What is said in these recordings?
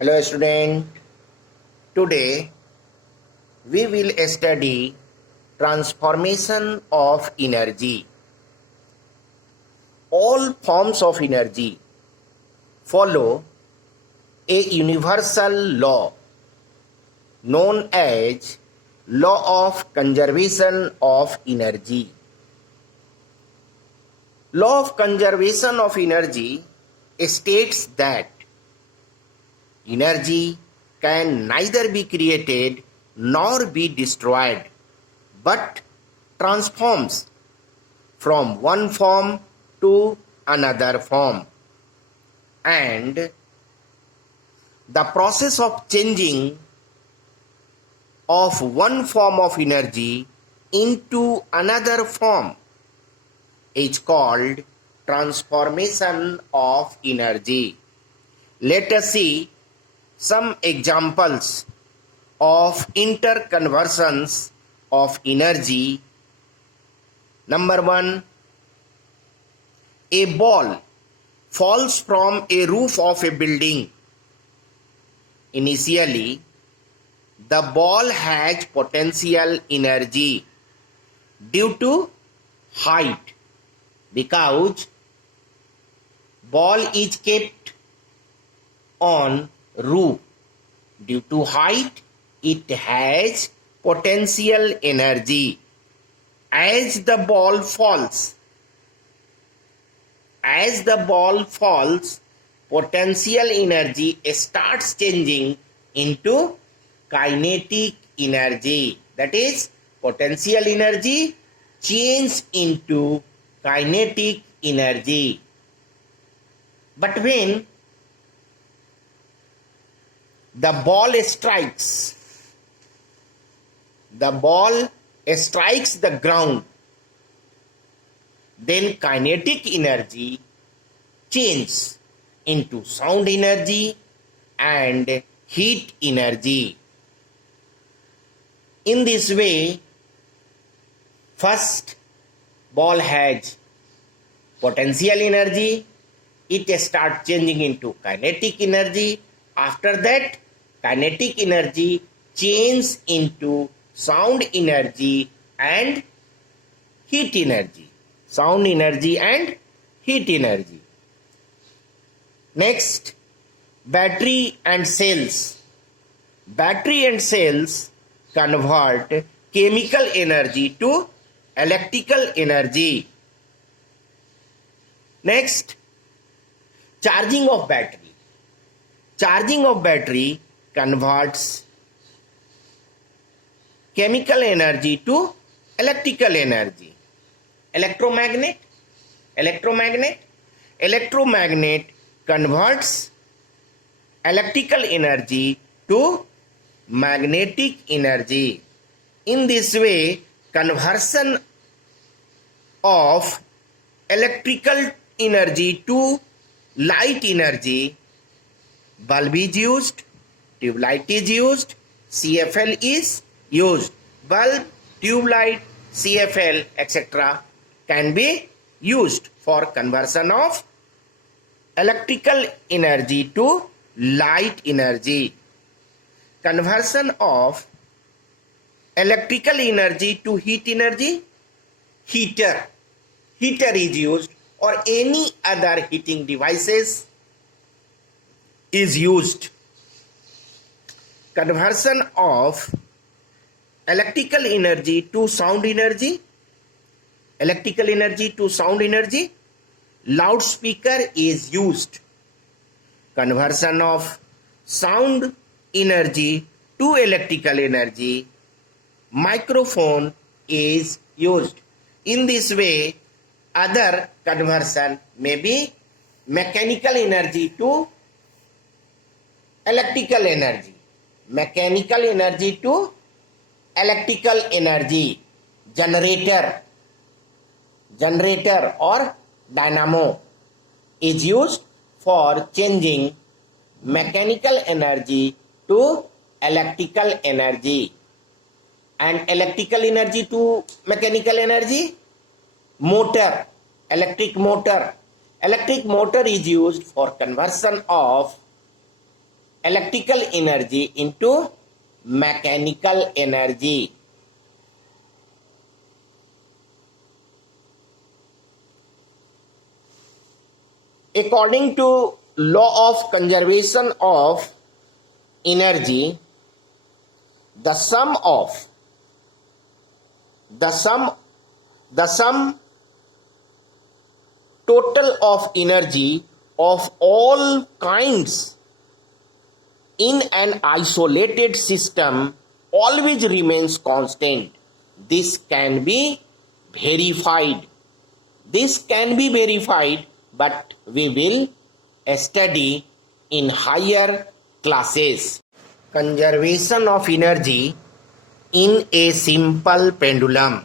Hello student, today we will study transformation of energy. All forms of energy follow a universal law known as law of conservation of energy. Law of conservation of energy states that energy can neither be created nor be destroyed, but transforms from one form to another form. And the process of changing of one form of energy into another form is called transformation of energy. Let us see some examples of interconversions of energy. Number 1, a ball falls from a roof of a building. Initially, the ball has potential energy due to height because ball is kept on roof. Due to height, it has potential energy. As the ball falls, potential energy starts changing into kinetic energy. That is, potential energy changes into kinetic energy. But when the ball strikes the ground, then kinetic energy changes into sound energy and heat energy. In this way, first ball has potential energy, it starts changing into kinetic energy. After that, kinetic energy changes into sound energy and heat energy. Sound energy and heat energy. Next, battery and cells. Battery and cells convert chemical energy to electrical energy. Next, charging of battery. Charging of battery converts chemical energy to electrical energy. Electromagnet converts electrical energy to magnetic energy. In this way, conversion of electrical energy to light energy, bulb is used, tube light is used, CFL is used. Bulb, tube light, CFL, etc. can be used for conversion of electrical energy to light energy. Conversion of electrical energy to heat energy, heater is used, or any other heating devices is used. Conversion of electrical energy to sound energy, loudspeaker is used. Conversion of sound energy to electrical energy, microphone is used. In this way, other conversion may be mechanical energy to electrical energy, generator or dynamo is used for changing mechanical energy to electrical energy. And electrical energy to mechanical energy, electric motor is used for conversion of electrical energy into mechanical energy. According to law of conservation of energy, the sum total of energy of all kinds in an isolated system always remains constant. This can be verified. But we will study in higher classes. Conservation of energy in a simple pendulum.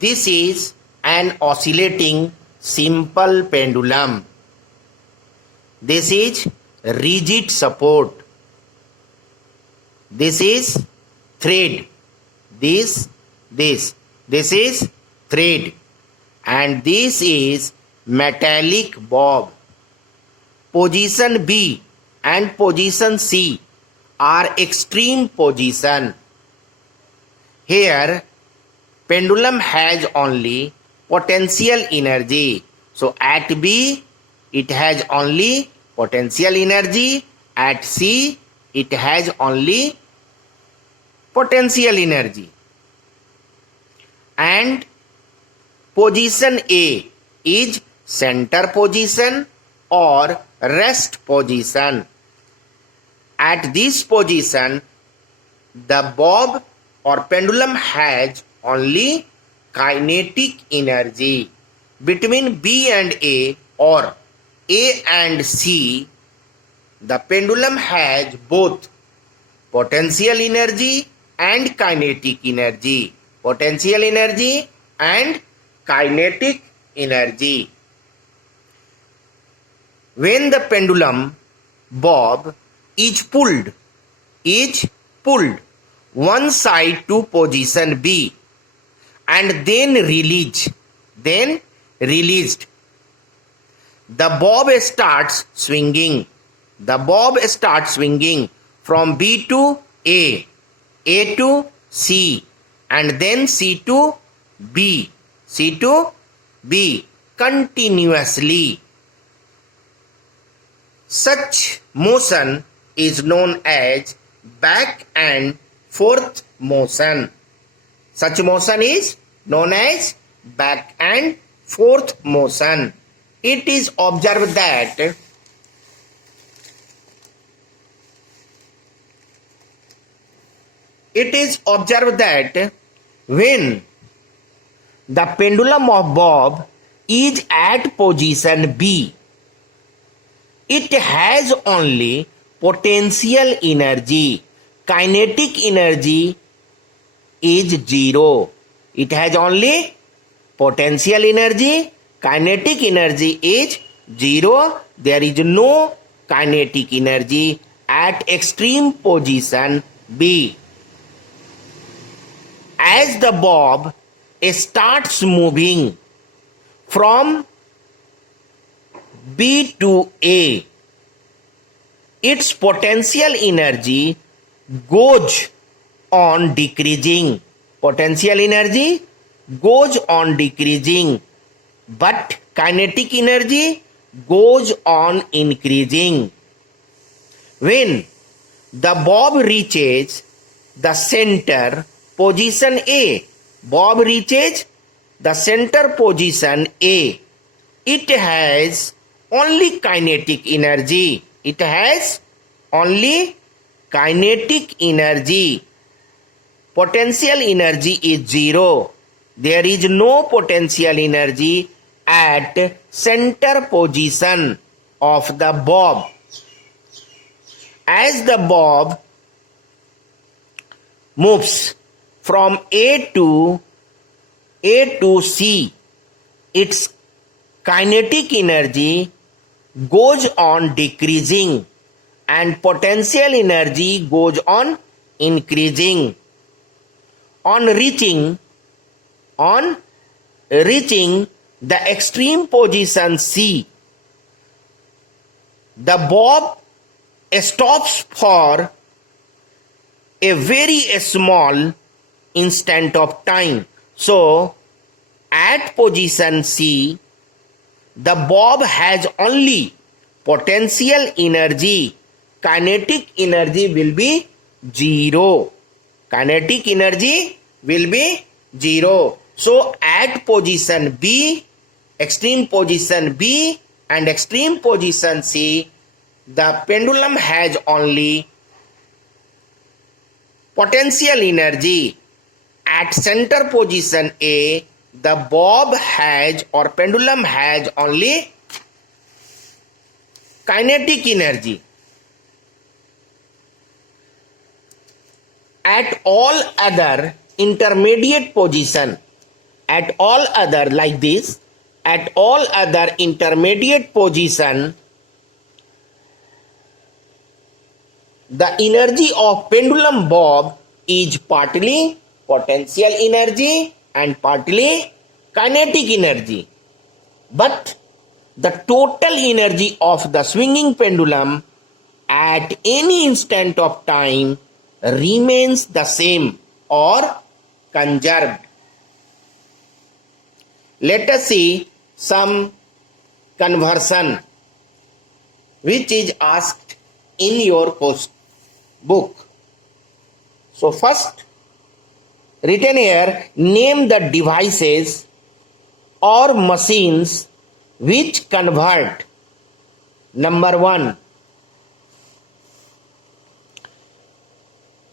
This is an oscillating simple pendulum. This is rigid support. This is thread. This is thread. And this is metallic bob. Position B and position C are extreme position. Here, pendulum has only potential energy. So at B, it has only potential energy. At C, it has only potential energy. And position A is center position or rest position. At this position, the bob or pendulum has only kinetic energy. Between B and A or A and C, the pendulum has both potential energy and kinetic energy. Potential energy and kinetic energy. When the pendulum bob is pulled one side to position B and then released, the bob starts swinging. From B to A to C, and then C to B continuously. Such motion is known as back and forth motion. Such motion is known as back and forth motion. It is observed that when the pendulum of bob is at position B, it has only potential energy. Kinetic energy is zero. It has only potential energy. Kinetic energy is zero. There is no kinetic energy at extreme position B. As the bob starts moving from B to A, its potential energy goes on decreasing. But kinetic energy goes on increasing. When the bob reaches the center position A, it has only kinetic energy. Potential energy is zero. There is no potential energy at center position of the bob. As the bob moves from A to C, its kinetic energy goes on decreasing and potential energy goes on increasing. On reaching the extreme position C, the bob stops for a very small instant of time. So, at position C, the bulb has only potential energy. Kinetic energy will be 0. Kinetic energy will be 0. So, at position B, extreme position B and extreme position C, the pendulum has only potential energy. At center position A, the bulb has or pendulum has only kinetic energy. At all other intermediate position, at all other like this, at all other intermediate position, the energy of pendulum bulb is partly potential energy and partly kinetic energy. But the total energy of the swinging pendulum at any instant of time remains the same or conserved. Let us see some conversion which is asked in your book. So first, written here, name the devices or machines which convert. Number 1,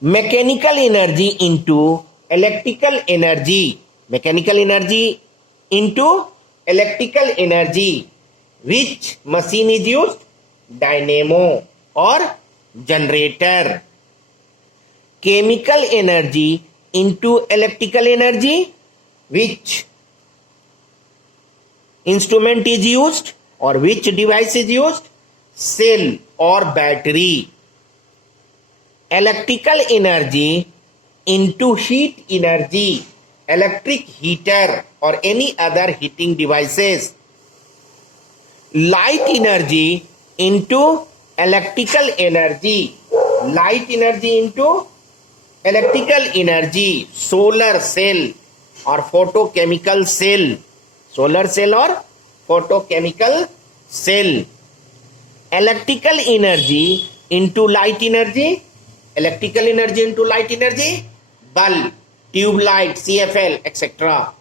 mechanical energy into electrical energy. Mechanical energy into electrical energy. Which machine is used? Dynamo or generator. Chemical energy into electrical energy. Which instrument is used or which device is used? Cell or battery. Electrical energy into heat energy. Electric heater or any other heating devices. Light energy into electrical energy. Light energy into electrical energy. Solar cell or photochemical cell. Solar cell or photochemical cell. Electrical energy into light energy. Electrical energy into light energy. Bulb, tube light, CFL, etc.